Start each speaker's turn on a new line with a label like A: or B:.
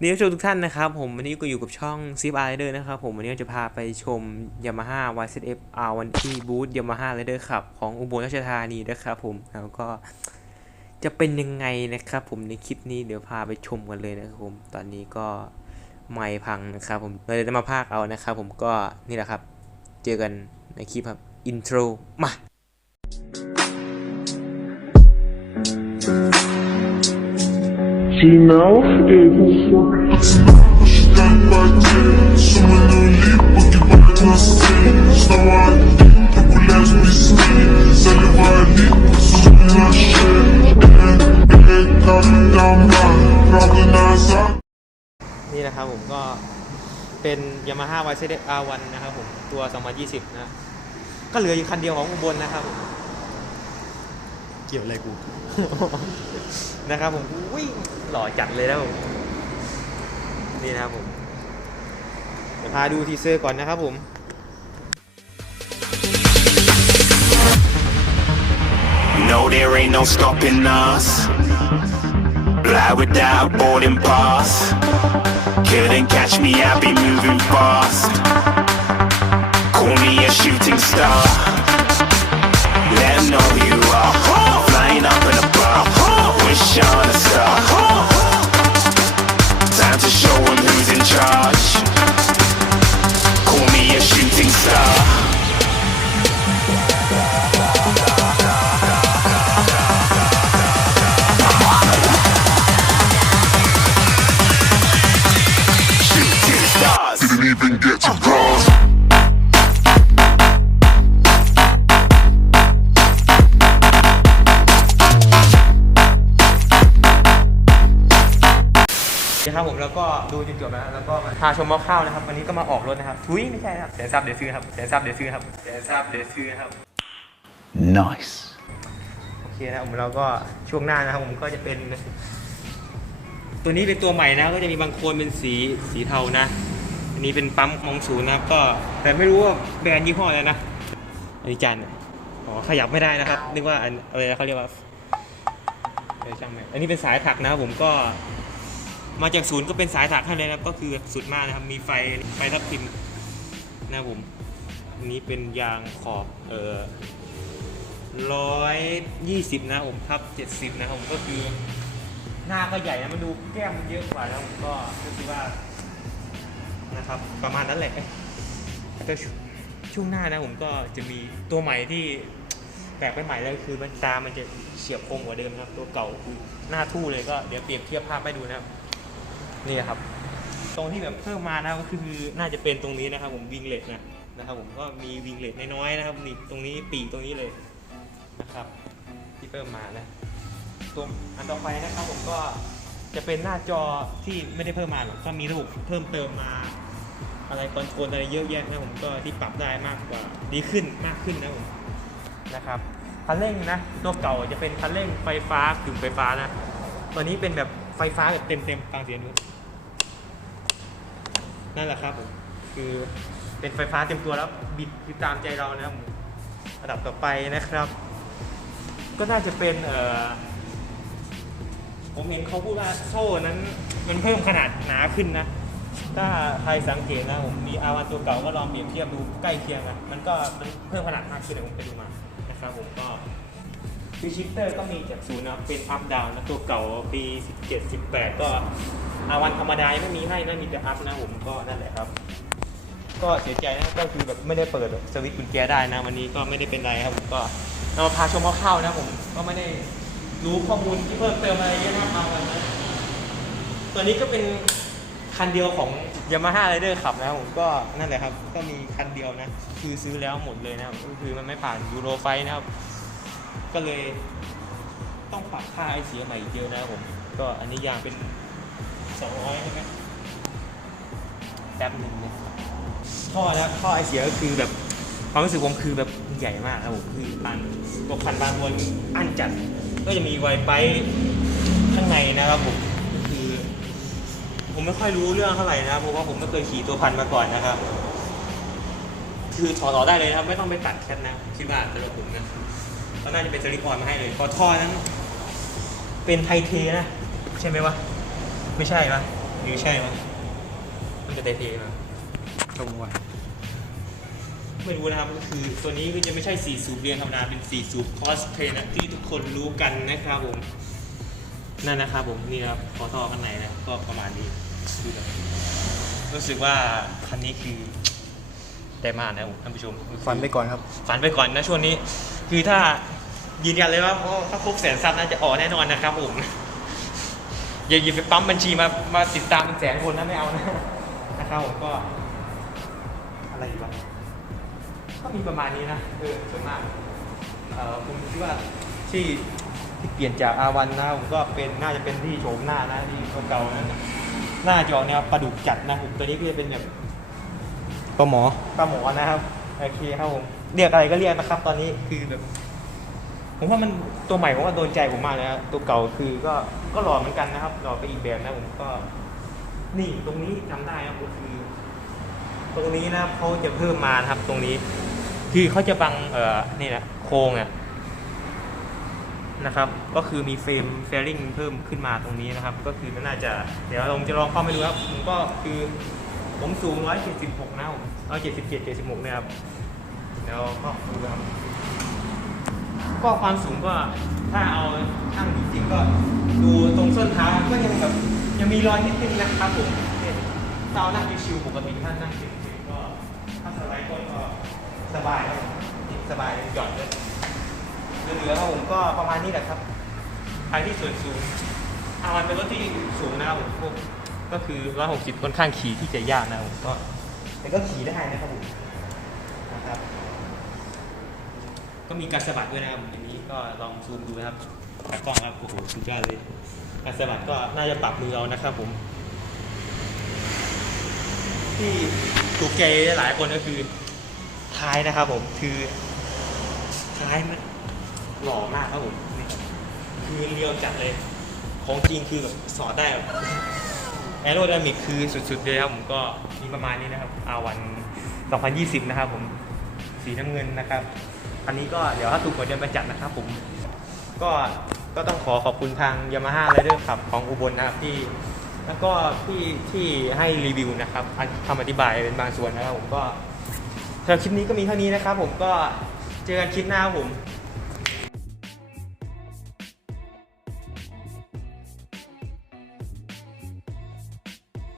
A: นี่ผู้ชมทุกท่านนะครับ ผมวันนี้ก็อยู่กับช่องซิฟอาร์ไรเดอร์นะครับผมวันนี้จะพาไปชม Yamaha YZF R1 ที่บูธ Yamaha Rider ขับของอุบลราชธานีนะครับผมแล้วก็จะเป็นยังไงนะครับ ผมในคลิปนี้เดี๋ยวพาไปชมกันเลยนะครับผมตอนนี้ก็ไม่พังนะครับผมเราจะมาพากเอานะครับผมก็นี่แหละครับ เจอกันในคลิปครับอินโทรมา
B: правда назад
A: นี่นะครับผมก็เป็น Yamaha YZF R1 นะครับผมตัว 2020 นะ ก็เหลืออยู่คันเดียวของอุบลนะครับผม
C: เกี่ยวอะไรกู
A: นะครับผมอุ้ยหล่อจัดเลยนะผมนี่นะครับผมเดี๋ยวพาดูทีเซอร์ก่อนนะครับผม
D: No, there ain't no stopping us. Fly without boarding pass. Couldn't catch me, I'll be moving fast. Call me a shooting star. Let 'em know who you are. up in the bar.
B: With Sean
A: นะครับผมแล้วก็ดูจนจบแล้วแล้วก็มาพาชมคร่าวๆนะครับ วันนี้ก็มาออกรถนะครับทุยไม่ใช่นะครับเสียทรัพย์เดี๋ยวซื้อครับเสียทรัพย์เดี๋ยวซื้อครับเสียทรัพย์เดี๋ยวซื้อครับ
C: nice
A: โอเคนะครับผมเราก็ช่วงหน้านะครับผมก็จะเป็น ตัวนี้เป็นตัวใหม่นะ ก็จะมีบางโคนเป็นสีสีเทานะ อันนี้เป็นปั๊มมองศูนย์นะครับก็ แต่ไม่รู้ว่าแบรนด์ยี่ห้ออะไรนะอันนี้จานอ๋อขยับไม่ได้นะครับนึกว่าอันอะไรนะเขาเรียกว่าเออช่างแม่งอันนี้เป็นสายถักนะครับผมก็ มาจากศูนย์ก็เป็นสายถักให้เลยนะครับ ก็คือสุดมากนะครับ มีไฟไฟทับทิมนะครับผมอันนี้เป็นยางขอบเออร้อยยี่สิบนะผมทับเจ็ดสิบนะครับผมก็คือ หน้าก็ใหญ่นะมันดูแก้มมันเยอะกว่าแล้วผมก็รู้สึกว่านะครับ ประมาณนั้นแหละก็ชช่วงหน้านะผมก็จะมีตัวใหม่ที่แปลกไปใหม่เลยคือมันตามันจะเฉียบคมกว่าเดิมครับ ตัวเก่าคือหน้าทู่เลยก็เดี๋ยวเปรียบเทียบภาพให้ดูนะครับ นี่ครับ ตรงที่แบบเพิ่มมานะครับก็คือน่าจะเป็นตรงนี้นะครับ ผมวิงเลตนะนะครับ ผมก็มีวิงเลตน้อยๆนะครับนี่ตรงนี้ปีกตรงนี้เลยนะครับ ที่เพิ่มมานะตัวอันต่อไปนะครับผมก็จะเป็นหน้าจอที่ไม่ได้เพิ่มมาหรอกก็มีระบบเพิ่มเติมมาอะไรคอนโทรลอะไรเยอะแยะนะผมก็ที่ปรับได้มากกว่าดีขึ้นมากขึ้นนะผมนะครับคันเร่งนะตัวเก่าจะเป็นคันเร่งไฟฟ้ากึ่งไฟฟ้านะตัวนี้เป็นแบบ ไฟฟ้าแบบเต็มๆฟังเสียงดูนั่นแหละครับผมคือเป็นไฟฟ้าเต็มตัวแล้วบิดคือตามใจเรานะครับผมระดับต่อไปนะครับ ก็น่าจะเป็นเอ่อผมเห็นเขาพูดว่าโซ่นั้นมันเพิ่มขนาดหนาขึ้นนะถ้าใครสังเกตนะผมมีอาวันตัวเก่าก็ลองเปรียบเทียบดูใกล้เคียงกันมันก็มันเพิ่มขนาดมากขึ้นนะผมไปดูมานะครับผมก็ ฟีชิปเตอร์ก็มีจากศูนย์นะเป็นอัพดาวนะตัวเก่าปี17 18 ก็อาวันธรรมดาไม่มีให้นะมีแต่อัพนะผมก็นั่นแหละครับ ก็เสียใจนะก็คือแบบไม่ได้เปิดสวิตช์กุญแจได้นะวันนี้ก็ไม่ได้เป็นไรครับผมก็เรามาพาชมคร่าวๆนะผมก็ไม่ได้รู้ข้อมูลที่เพิ่มเติมอะไรเยอะมากมายนะตัวนี้ก็เป็นคันเดียวของ Yamaha Rider ขับนะผมก็นั่นแหละครับ ก็มีคันเดียวนะ คือซื้อแล้วหมดเลยนะครับก็คือมันไม่ผ่านยูโรไฟนะครับ ก็เลยต้องปรับค่าไอเสียใหม่อีกเยอะนะครับผม ก็อันนี้ยางเป็น 200ใช่ไหมแป๊บหนึ่งเนี่ยท่อแล้วท่อไอเสียก็คือแบบความรู้สึกผมคือแบบใหญ่มากครับผมคืออันตัวพันบางวนอันจัด ก็จะมีไวไปข้างในนะครับผมก็คือ ผมไม่ค่อยรู้เรื่องเท่าไหร่นะครับเพราะว่าผมไม่เคยขี่ตัวพันมาก่อนนะครับ คือถอดออกได้เลยนะครับ ไม่ต้องไปตัดแคทนะคิดว่าสำหรับผมนะ ก็น่าจะเป็นสลิปออนมาให้เลยพอท่อนั้น เป็นไทเทนะ ใช่ไหมวะ ไม่ใช่ปะหรือใช่ไหมมันจะเท่ๆมา
C: ตรงว่ะ
A: ไม่รู้นะครับก็คือตัวนี้ก็จะไม่ใช่สีสูบเรียงธรรมดาเป็นสีสูบคอสเพลย์นะที่ทุกคนรู้กันนะครับผมนั่นนะครับผมนี่นะครับขอท่อข้างในนะก็ประมาณนี้ดูแบบรู้สึกว่าคันนี้คือได้มากนะครับผมท่านผู้ชม
C: ฟันไปก่อนครับ
A: ฝันไปก่อนนะช่วงนี้ คือถ้า ยืนยันเลยว่าเพราะถ้าครบแสนซับน่าจะออกแน่นอนนะครับผมอย่าหยิบไปปั๊มบัญชีมามาติดตามเป็นแสนคนนะไม่เอานะนะครับผมก็ อะไรอีกบ้างก็มีประมาณนี้นะเออส่วนมากเอ่อผมคิดว่าที่ที่เปลี่ยนจากอาวันนะผมก็เป็นน่าจะเป็นที่โฉมหน้านะที่เก่าๆนั่นนะหน้าจอเนี่ยปลาดุกจัดนะผมตัวนี้ก็จะเป็นแบบ
C: ปลาหมอ
A: ปลาหมอนะครับโอเคครับผมเรียกอะไรก็เรียกนะครับ ตอนนี้คือแบบ ผมว่ามันตัวใหม่ผมว่าโดนใจผมมากเลยนะตัวเก่าคือก็ก็หล่อเหมือนกันนะครับหล่อไปอีกแบบนะผมก็ นี่ตรงนี้จำได้ครับก็คือ ตรงนี้นะครับเขาจะเพิ่มมาครับ ตรงนี้ คือเขาจะบังเอ่อนี่นะโครงอะนะครับ ก็คือมีเฟรมเฟริงเพิ่มขึ้นมาตรงนี้นะครับ ก็คือมันน่าจะ เดี๋ยวผมจะลองเข้าไปดูครับผมก็คือผมสูง 176 นะผมเอา77 76เนี่ยครับเดี๋ยวก็ดูครับ ก็ความสูงก็ถ้าเอาช่างจริงๆก็ดูตรงส้นเท้าก็ยังแบบยังมีรอยนิดนึงนะครับผมเนี่ยถ้านั่งชิวๆปกติถ้านั่งชิวๆก็ถ้าสไลด์ก้นก็สบายครับสบายหย่อนเลยเหลือๆครับผมก็ประมาณนี้แหละครับใครที่ส่วนสูงเอามันเป็นรถที่สูงนะครับผมพวกก็คือ160ค่อนข้างขี่ที่จะยากนะครับผมก็แต่ก็ขี่ได้นะครับผมนะครับ ก็มีการสะบัดด้วยนะครับอันนี้ก็ลองซูมดูนะครับตากล้องครับโอ้โหสุดยอดเลยการสะบัดก็น่าจะปรับมือเอานะครับผม ที่ถูกใจหลายคนก็คือท้ายนะครับผมคือท้ายมันหล่อมากครับผมนี่คือเรียวจัดเลย ของจริงคือแบบสอดได้แบบแอโรไดนามิกคือสุดๆเลยครับผมก็มีประมาณนี้นะครับอาวัน 2020 นะครับผม สีน้ำเงินนะครับ อันนี้ก็เดี๋ยวถ้าถูกกว่าเดินมาจัดนะครับผม ก็ก็ต้องขอขอบคุณทาง Yamaha Rider ขับของอุบลนะครับที่ แล้วก็ที่ที่ให้รีวิวนะครับอันคำอธิบายเป็นบางส่วนนะครับผมก็สำหรับคลิปนี้ก็มีเท่านี้นะครับผมก็เจอกันคลิปหน้าครับผม